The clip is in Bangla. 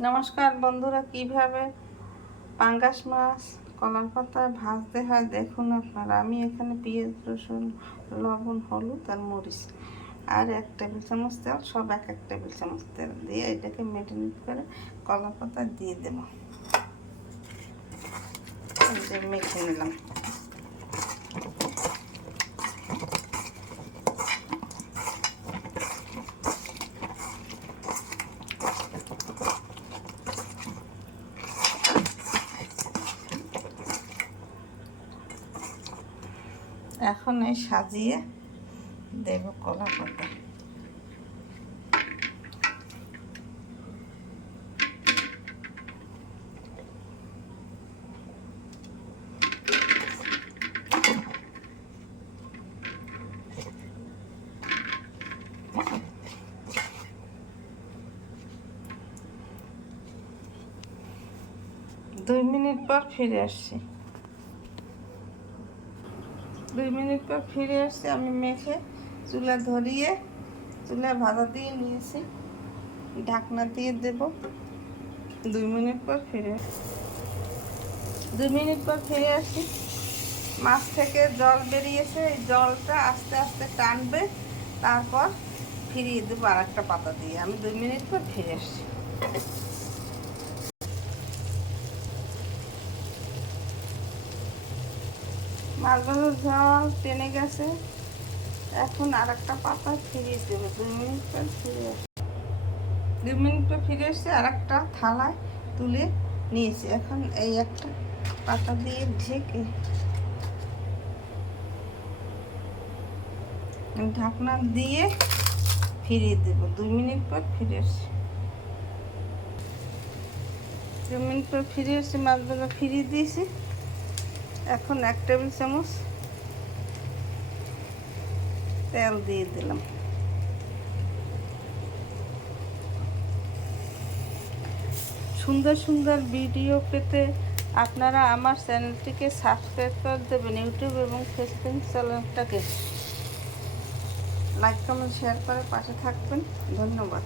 নমস্কার বন্ধুরা, কিভাবে পাঙ্গাস মাছ কলার পাতায় ভাজতে হয় দেখুন আপনারা। আমি এখানে পেঁয়াজ, রসুন, লবণ, হলুদ আর মরিচ আর 1 টেবিল চামচ তেল, সব 1 টেবিল চামচ তেল দিয়ে এটাকে মেরিনেট করে কলার পাতায় দিয়ে দেব। মেখে নিলাম। এখন এই সাজিয়ে দেব কলা পাতা। দুই মিনিট পর ফিরে আসছি। 2 মিনিট পর ফিরে আসছি। আমি মেখে চুলা ধরিয়ে চুলায় ভাজা দিয়ে নিয়েছি। ঢাকনা দিয়ে দেব। 2 মিনিট পর ফিরে 2 মিনিট পর ফিরে আসি। মাছ থেকে জল বেরিয়েছে, এই জলটা আস্তে আস্তে টানবে, তারপর ফিরিয়ে দেবো আর একটা পাতা দিয়ে। আমি 2 মিনিট পর ফিরে আসছি। মাছ ভাজার জল টেনে গেছে, এখন আর একটা পাতা ফিরিয়ে দেবো। 2 মিনিট পর ফিরে আসছি। 2 মিনিট পর ফিরে এসে আর একটা থালায় তুলে নিয়েছি। এখন এই একটা পাতা দিয়ে ঢেকে ঢাকনা দিয়ে ফিরিয়ে দেব। 2 মিনিট পর ফিরে এসছি। 2 মিনিট পর ফিরে এসে মাছগুলো ফিরিয়ে দিয়েছি। এখন 1 টেবিল চামচ তেল দিয়ে দিলাম। সুন্দর সুন্দর ভিডিও পেতে আপনারা আমার চ্যানেলটিকে সাবস্ক্রাইব করে দেবেন। ইউটিউব এবং ফেসবুক চ্যানেলটাকে লাইক, কমেন্ট, শেয়ার করে পাশে থাকবেন। ধন্যবাদ।